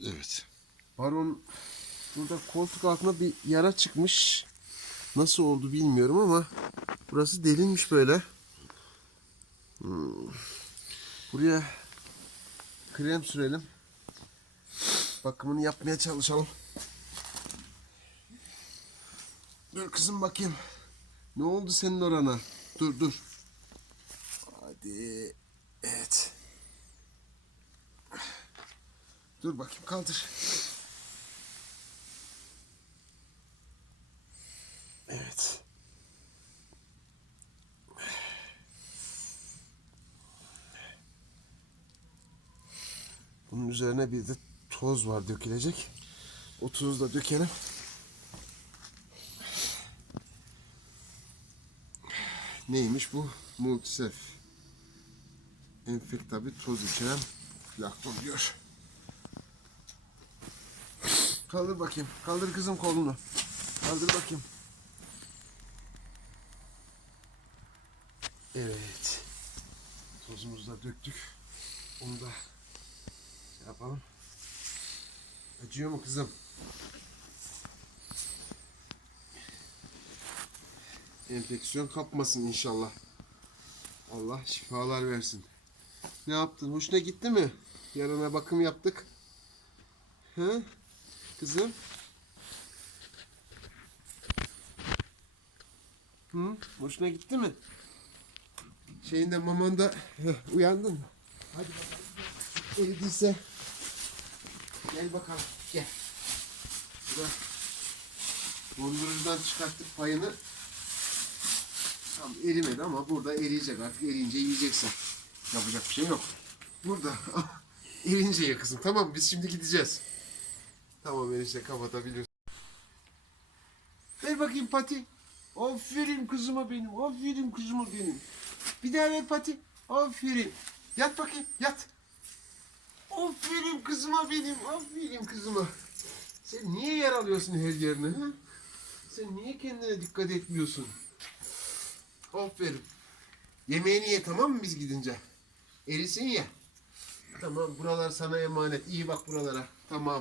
Evet. Baron burada koltuk altına bir yara çıkmış. Nasıl oldu bilmiyorum ama burası derinmiş böyle. Hmm. Buraya krem sürelim. Bakımını yapmaya çalışalım. Dur kızım bakayım. Ne oldu senin orana? Dur dur. Hadi. Evet. Dur bakayım kaldır. Evet. Bunun üzerine bir de toz var dökülecek. O tozu da dökelim. Neymiş bu? Multisef. Enfekta bir toz içeren lakton diyor. Kaldır bakayım. Kaldır kızım kolunu. Kaldır bakayım. Evet. Tozumuzu da döktük. Onu da şey yapalım. Acıyor mu kızım? Enfeksiyon kapmasın inşallah. Allah şifalar versin. Ne yaptın? Hoşuna gitti mi? Yarına bakım yaptık. He? Kızım? Hı? Hoşuna gitti mi? Şeyinde mamanda uyandın mı? Hadi bakalım. Eridiyse gel bakalım. Gel. Burada dondurucudan çıkarttık payını. Tam erimedi ama burada eriyecek artık. Eriyince yiyeceksin. Yapacak bir şey yok. Burada. Erince ye kızım. Tamam biz şimdi gideceğiz. Tamam enişte kapatabiliyorsun. Ver bakayım pati. Aferin kızıma benim. Aferin kızıma benim. Bir daha ver pati. Aferin. Yat bakayım yat. Aferin kızıma benim. Aferin kızıma. Sen niye yer alıyorsun her yerine? Ha? Sen niye kendine dikkat etmiyorsun? Aferin. Yemeğini ye tamam mı biz gidince? Erisin ya. Tamam buralar sana emanet. İyi bak buralara. Tamam.